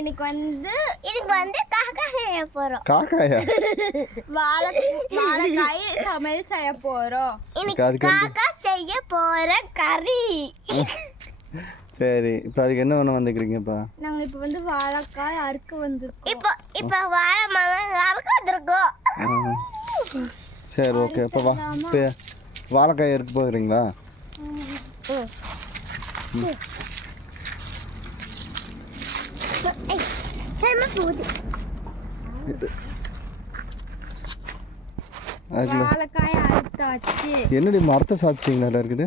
இன்னைக்கு வந்து காக்கா செய்ய போறோம். காக்காயா? வாழைக்காய் சமையல் செய்ய போறோம். இன்னைக்கு காக்கா செய்ய போற கறி. சரி, இப்போ அதுக்கு என்ன பண்ண வந்துக்கிறீங்கப்பா? நாங்க இப்போ வந்து வாழைக்காய் அறுக்க வந்திருக்கோம். இப்போ வாழை மரம் அறுக்க வந்திருக்கோம். சரி, ஓகே. இப்போ வாழைக்காய் அறுக்க போகிறீங்களா? வாழைக்காய் அறுத்தாச்சு. என்னடி மரத்தை சாச்சிட்டீங்களா? இருக்குது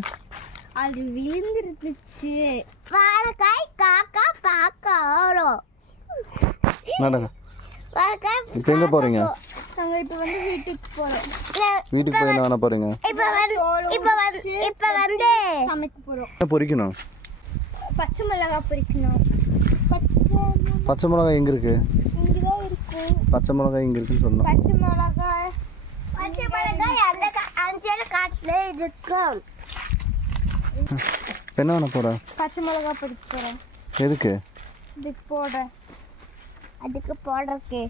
அது விழுந்துருச்சு. வாழைக்காய் காக்கா பாக்கா ஓடும். நடங்க. இப்போ எங்கே போகிறீங்க? நாங்கள் இப்போ வந்து வீட்டுக்கு போகிறோம். வீட்டுக்கு போய் என்ன பண்ண போகிறீங்க? இப்போ வந்து சமைக்க போகிறோம். என்ன பொரிக்கணும்? பச்சை மிளகாய் பொரிக்கணும். பச்சை மிளகாய் எங்கே இருக்கு? இங்கே தான் இருக்கு. பச்சை மிளகாய் எங்கே இருக்குன்னு சொன்னோம். பச்சை மிளகாய் அந்த அஞ்சல் காட்டில் இருக்கும். என்ன பண்ண போற? பச்சை மிளகாய் பொரிக்க போகிறேன். எதுக்கு? இதுக்கு அதுக்கு போடுறதுக்கு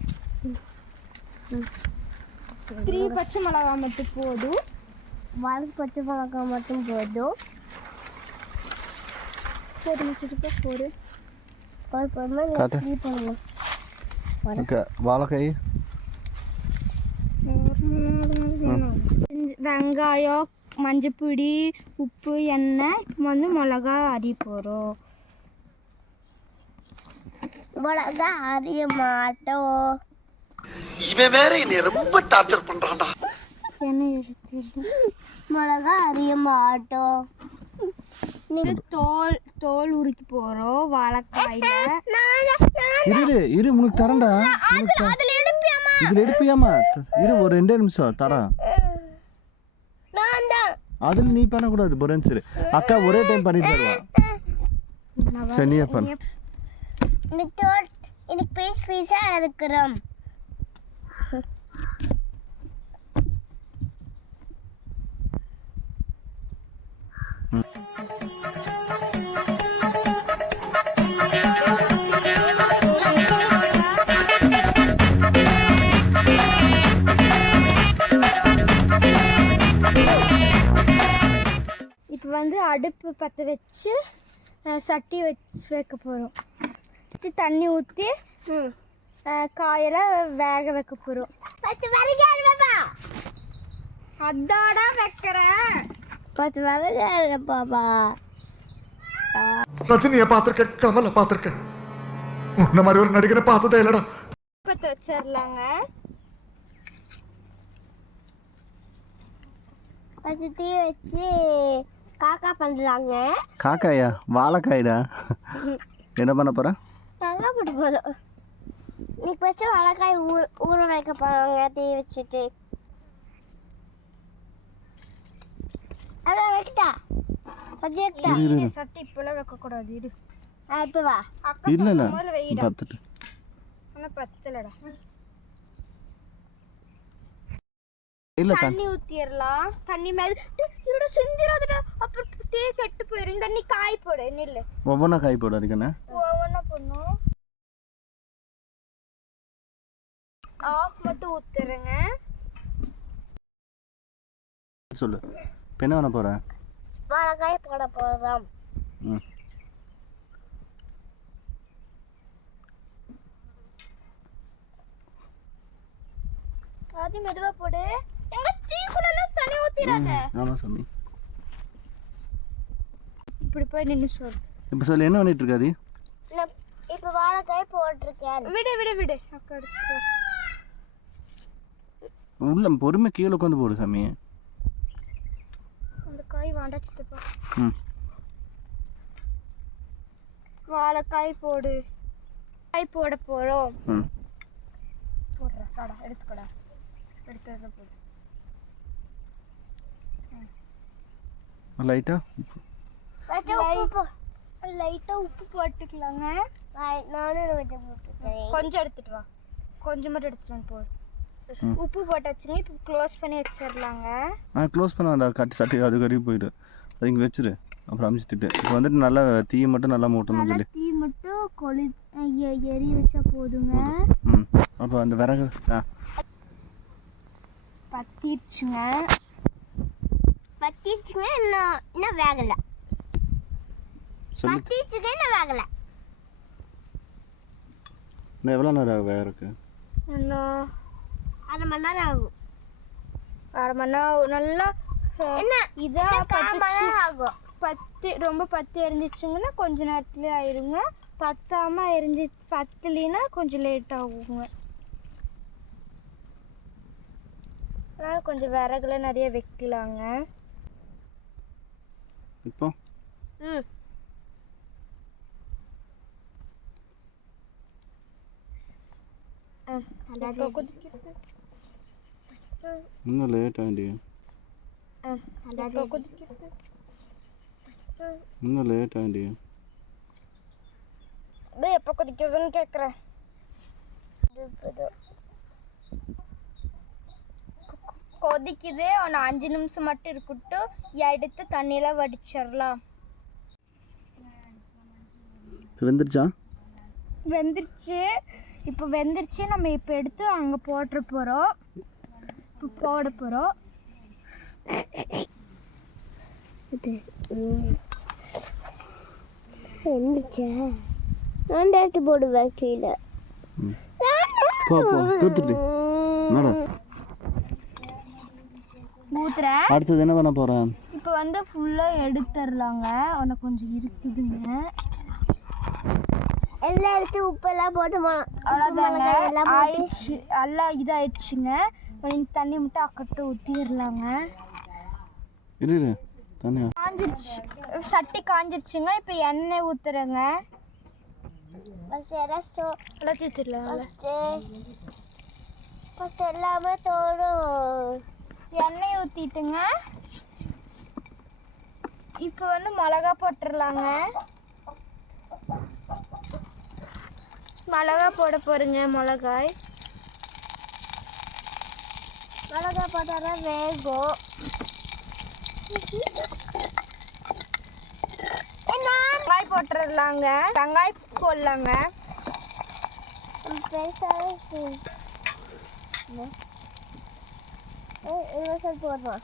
3 பச்சை மிளகாய் மட்டும் போதும். 1 பச்சை மிளகாய் மட்டும் போதும். வாழைக்காய், வெங்காயம், மஞ்சப்பொடி, உப்பு, எண்ணெய். இப்போ வந்து மிளகா அரிய போகிறோம். மிளகா அரிய மாட்டோம். இவன் வேற என்னை ரொம்ப டார்ச்சர் பண்றான்டா. என்ன மிளகா அரிய மாட்டோம். தோல் உரிக்க போறோம் வாழைக்காயில. இரு உனக்கு தரேன்டா. இதுல எடுப்பியாமா? இரு ஒரு 2 நிமிஷம் தரேன். அதுல நீ பண்ணக்கூடாது. புரிஞ்சு அக்கா ஒரே டைம் பண்ணிட்டு வருவா. சரி, நீயே பண்ணு. இன்னைக்கு பீஸா இருக்கிறோம். இப்போ வந்து அடுப்பு பற்ற வச்சு சட்டி வச்சு வைக்க போகிறோம். தண்ணி ஊற்றி காயெல்லாம் வேக வைக்க போகிறோம். அதாடா வைக்கிறேன். 10 வரல பாபா. ரஜினியை பார்த்துருக்கேன், கமலை பார்த்துருக்கேன். உன்ன மாதிரி ஒரு நடிகரை பார்த்ததே இல்லடா. பற்ற வச்சிடலாங்க. தீ வச்சு காக்கா பண்ணுறாங்க. காக்காயா? வாழைக்காய்டா. என்ன பண்ண போற? நல்லா போட்டு போதும். நீ ஃபஸ்ட்டு வாழைக்காய் ஊற வைக்க போகிறாங்க தீ வச்சுட்டு. அவ்வளோ வைக்கிட்டா சட்டி இப்போலாம் வைக்கக்கூடாது. இரு இப்போ வா. இல்லை பார்த்துட்டு ஆனால் பத்தலடா. இல்லை தண்ணி ஊற்றிடலாம். தண்ணி மேலே இதோட செஞ்சிடாதடா, அப்புறம் டீ கெட்டு போயிடும். இந்த தண்ணி காய் போடு. நில்லு. ஒவ்வொன்றா காய் போடு. அதுக்குண்ணே ஒவ்வொன்றா போடணும். ஆஃப் மட்டும் ஊற்றுறேங்க. சொல்லு. இப்போ என்ன பண்ண போற? வாழைக்காய் போட போகிறோம். அது மெதுவா போடு. எங்க டீக்குள்ள தண்ணி ஊத்திராத. ஆமா சாமி. இப்படி போய் நின்னு சொல்லு. இப்போ சொல்லு, என்ன பண்ணிட்டு இருக்காது? நான் இப்போ வாழைக்காய் போட்டுருக்கேன். விடு அக்கா எடுத்து உள்ள பொறுமை கீழே உட்காந்து போடு சாமி. அந்த காய் வாண்டா சித்தப்பா. வாழைக்காய் போடு. காய் போட போறோம். போடுறா. எடுத்துக்கடா. எடுத்து போடு. லைட்டா உப்பு போட்டுக்கலாங்க. கொஞ்சம் எடுத்துட்டு வா. கொஞ்சம் மட்டும் எடுத்துட்டு வந்து போடு. உப்பு போட்டாச்சுங்க. இப்போ க்ளோஸ் பண்ணி வச்சிடலாங்க. க்ளோஸ் பண்ண வேண்டாம். கட்டி சட்டி அது கறிக்கு போயிடு. அது இங்கே வச்சிரு. அப்புறம் அமிச்சிட்டு இப்போ வந்துட்டு நல்லா தீயை மட்டும் நல்லா மூட்டணும்னு சொல்லி தீ மட்டும் எரி வச்சா போதுங்க. ம் அப்போ அந்த விறகு பத்திடுச்சுங்க. இன்னும் வேகலை. பத்திடுச்சுங்க, இன்னும் வேகலை. இன்னும் எவ்வளோ நேரம் ஆகும் வேறக்கு? இன்னும் 1/2 மணி நேரம் ஆகும். 1/2 மணி நேரம் நல்லா இதாக ஆகும். ரொம்ப பத்து எரிஞ்சிச்சுங்கன்னா கொஞ்ச நேரத்துலேயே ஆயிருங்க. பத்தாமல் பத்துலின்னா கொஞ்சம் லேட் ஆகுங்க. அதனால் கொஞ்சம் விறகுல நிறைய வைக்கலாங்க. இப்போ இன்னும் லேட் ஆண்டி. இன்னும் லேட் ஆண்டி. எப்போ கொதிக்கிறதுன்னு கேட்குறேன். கொதிக்குது. ஒன்று 5 நிமிஷம் மட்டும் இருக்கட்டும். எடுத்து தண்ணியில் வடிச்சிடலாம். வெந்துருச்சா? வெந்துருச்சு. இப்போ வெந்துருச்சு. நம்ம இப்போ எடுத்து அங்கே போட்டுற போகிறோம். இப்போ போட போகிறோம். வெந்துச்சா? நான் எடுத்து போடுவேன் கீழே. ஊத்துறேன். அடுத்தது என்ன பண்ண போகிறேன்? இப்போ வந்து ஃபுல்லாக எடுத்துடலாங்க. ஒன்று கொஞ்சம் இருக்குதுங்க. எல்லாம் எடுத்து உப்பெல்லாம் போட்டு அவ்வளோதாங்க. ஆயிடுச்சு. எல்லாம் இதாகிடுச்சுங்க. தண்ணி மட்டும் அக்கட்டு ஊற்றிடலாங்க. காஞ்சிருச்சு. சட்டி காஞ்சிருச்சுங்க. இப்போ எண்ணெய் ஊற்றுறேங்க. எல்லாமே தோடும். எண்ணெய் ஊற்றிட்டுங்க. இப்போ வந்து மிளகா போட்டுடலாங்க. மிளகா போட போகிறேங்க. மிளகாய் போட்டால் வேகும். வெங்காயம் போட்டுடலாங்க. வெங்காயம் போடலாங்க. போடுறோம்.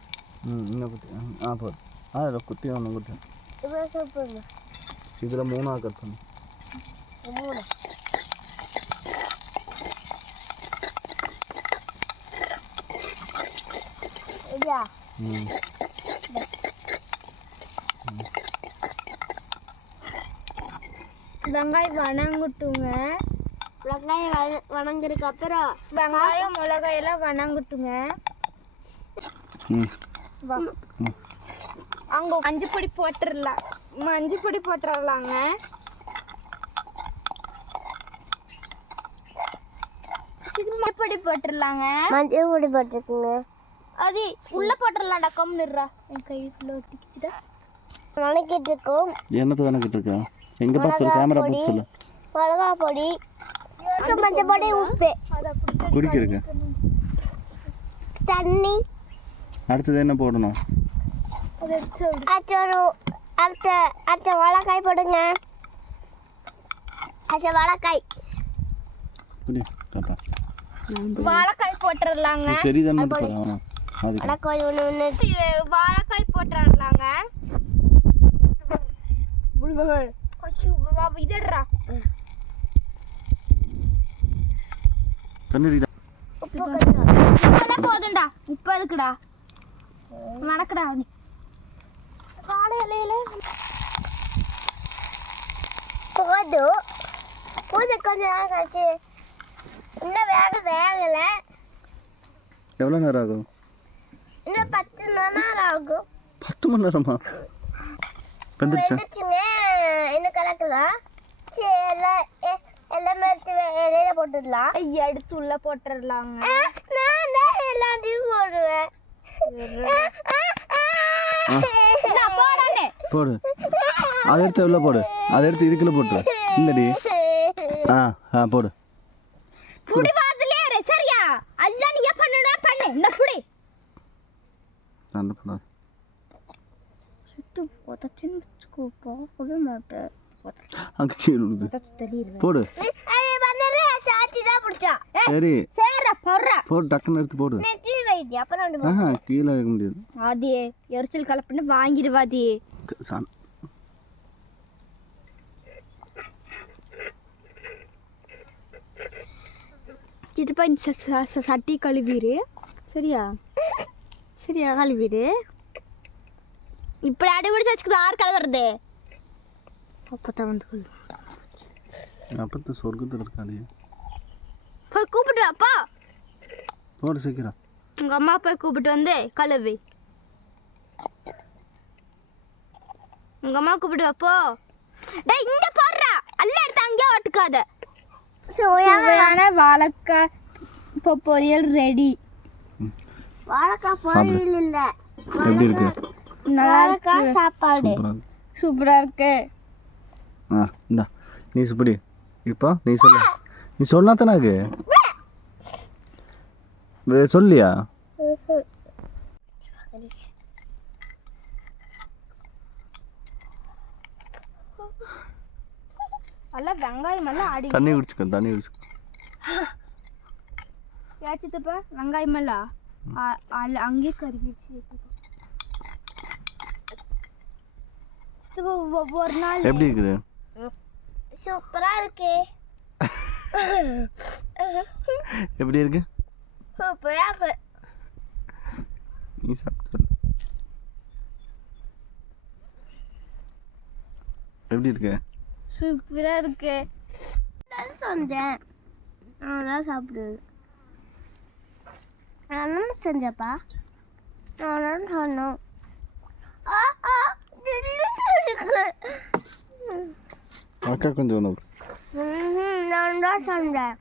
குட்டி ஒன்று குட்டி இதில் 3 கட் பண்ணு. 3 வெங்காயம் வணங்கட்டுங்க. வெங்காயம் வணங்குறதுக்கு அப்புறம் வெங்காயம் மிளகாயெல்லாம் வணங்கட்டுங்க. அங்கே மஞ்சள் பொடி போட்டுடலாம். மஞ்சள் பொடி போட்டுடலாங்க. மஞ்சள் பொடி போட்டுடலாங்க. மஞ்சள் பொடி போட்டுருக்குங்க. அது உள்ள போட்டுடலாம்டா. கம்னுடுறா. என் கையில் ஒட்டிக்கிச்சுடா. வணக்கிட்டு இருக்கோம். என்னது வணக்கிட்டு இருக்கா? எங்கே பார்த்து சொல்லு. கேமரா பார்த்து சொல்லு. மிளகா பொடி, மஞ்சள் பொடி, உப்பு குடிக்கிறதுக்கு தண்ணி. அடுத்தது என்ன போடணும்? அடுத்த வாழைக்காய் போடுங்க. அடுத்த வாழைக்காய் வாழைக்காய் போட்டுடலாங்க. சரிதான். வாழைக்காய் போட்டுடலாங்க. இதா போதும்டா. உப்பு எதுக்குடா? வணக்கடா. காலையில போதும். கொஞ்சம் நேரம் கழிச்சு இன்னும் வேகலை. எவ்வளோ நேரம் ஆகும்? இன்னும் 10 மணி நேரம் ஆகும். 10 மணி நேரமா? வெந்துச்சுங்க. இன்னும் கலக்கலாம். எல்லாமே எடுத்து இலையில போட்டுடலாம். எடுத்து உள்ள போட்டுடலாங்க. நான் தான் எல்லாத்தையும் போடுவேன். போடு. அதை எடுத்து உள்ள போடு. அதை எடுத்து இதுக்குள்ள போட்டு. இல்லடி. போடு. புடி வாதுலயே இரு. சரியா? அல்ல நீ என்ன பண்ணனும் பண்ணு. இந்த புடி. நான் பண்ணு. சுத்து போதச்சின்னு வெச்சுக்கோ. போகவே மாட்டேன். அங்கே கீழே விழுது. தெரியுது போடு. சாச்சி தான் பிடிச்சான். சரி சேரா போடுறா. போடு, டக்குன்னு எடுத்து போடு. கீழே வைடி அப்புறம் ஆஹா கீழே வைக்க முடியாது. ஆதி எரிச்சல் கலப்பின்னு வாங்கிடுவாதி. சித்தப்பா இந்த சட்டி கழுவிடு. சரியா சரியா கழுவிடு. இப்படி அடிபிடிச்சு வச்சுக்குது யார் கழுவுறது? அப்பதான் வந்து கழுவு. அப்போ சொர்க்கத்தில் இருக்காது. போய் கூப்பிட்டு வாப்பா. போடு சீக்கிரம். உங்க அம்மா போய் கூப்பிட்டு வந்து கழுவி. உங்க அம்மா கூப்பிட்டு வாப்போ. டேய் இங்க போடுறா. அல்ல எடுத்து அங்கேயே ஒட்டுக்காத. சுவையான வாழைக்காய் பொரியல் ரெடி. வாழைக்காய் பொரியல் இல்ல, எப்படி இருக்கு? நல்லா இருக்கு. சாப்பாடு சூப்பரா இருக்கு. இந்தா நீ சுப்படி. இப்போ நீ சொல்ல. நீ சொன்னா தானே சொல்லியா? அல்ல வெங்காயம் எல்லாம் அடி. தண்ணி குடிச்சுக்கோ, தண்ணி குடிச்சுக்கோ. ஏச்சித்தப்பா வெங்காயம் எல்லாம் அங்கேயே கருகிடுச்சு. ஒவ்வொரு நாள் எப்படி இருக்குது? சூப்பரா இருக்கு. எப்படி இருக்கு? சூப்பரா இருக்கு. நீ சாப்பிட்டு சொல்லு. எப்படி இருக்கு? சூப்பரா இருக்கு. சொன்னேன் நான் சாப்பிடுவேன். நான் செஞ்சப்பா நான் சொன்னோம். அக்கா கொஞ்சம் உணவு. நான் தான் சொன்னேன்.